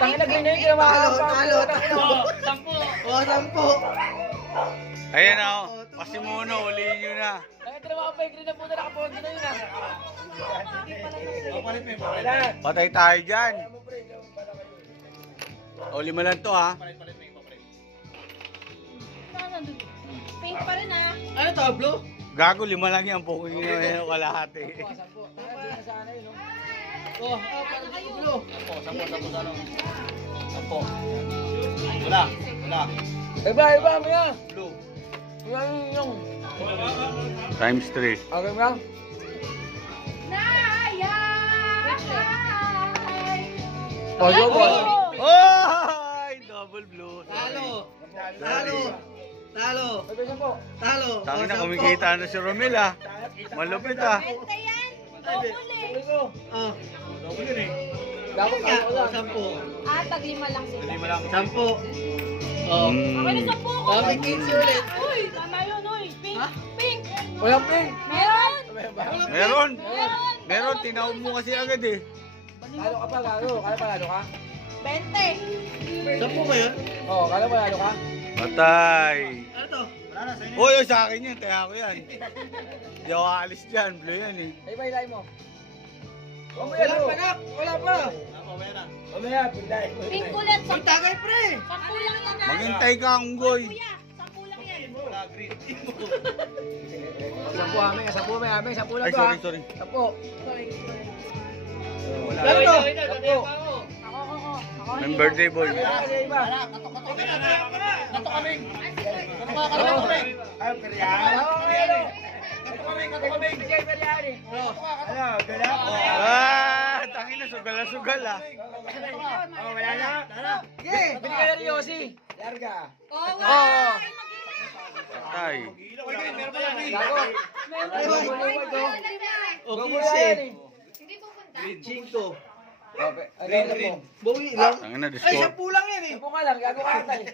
Tangin na green na yun, kinamahan pa. Talo. 10. Ayan na, oh. Pasimuno, ulihin nyo na. Tangin na mga pa, green na puta, nakapondi na yun ah. Patay tayo dyan. O, 5 lang to, ha. Pink pa rin ah. Ano to, blue? Gago, 5 lang yan. Puking nyo yung kalahati. Sampo. Tangin na green na sana yun, no? Oh, Ano kayo? blue. 10. Wala. Iba, maya. Blue. Yung. Times 3. Okay mo lang? Oh, yo, boy. Oh! Double blue. Talo. Ay, sampo. Tangin na, kumikita na si Romel, ha. Malupit, ha. 20 yan. Double eh. Ito. Oh, Dapat kaya, ako lang. 10. Ah, pag 5 lang sila. 10. Oh. Okay na 10 ko. Sabi 15 ulit. Uy, tama yun, uy. Pink. Ha? Pink. Walang pink. Meron. Meron. Meron. Meron, tinawag mo kasi agad, eh. Lalo ka pa, lalo. Kaya pa lalo ka? 20. 10 ba yun? Oo, kaya pa lalo ka? Patay. Ano to? Uy, sa akin yan. Kaya ako yan. Di ako aalis dyan. Blue yan, eh. Ay, ba, ilay mo? Wala pa nak. Wala pa. Mamaya, pinday. Pink ulit. Uy, tagay pre. 10 lang yan ah. Maghintay ka, Unggoy. Kuya, 10 lang yan. Sampu, aming, sampu lang Ay, to, ha? sorry. Sampu. Ano to? Sampu. Ako. May birthday boy. Kasi iba. Ay, Peryari. Ano, gala? Ah, tangin na, sugal ah. Oh, wala na? Sige. Bili ka na rin, Yossi. Larga. Oh, Oo. Patay. Gago. O, Gago na yan, 15. eh. 5. Okay. Ano mo? Bowli lang. Tangin na, Ay, disco. 10 lang yan eh. Sampu ka lang, gago ka ata eh.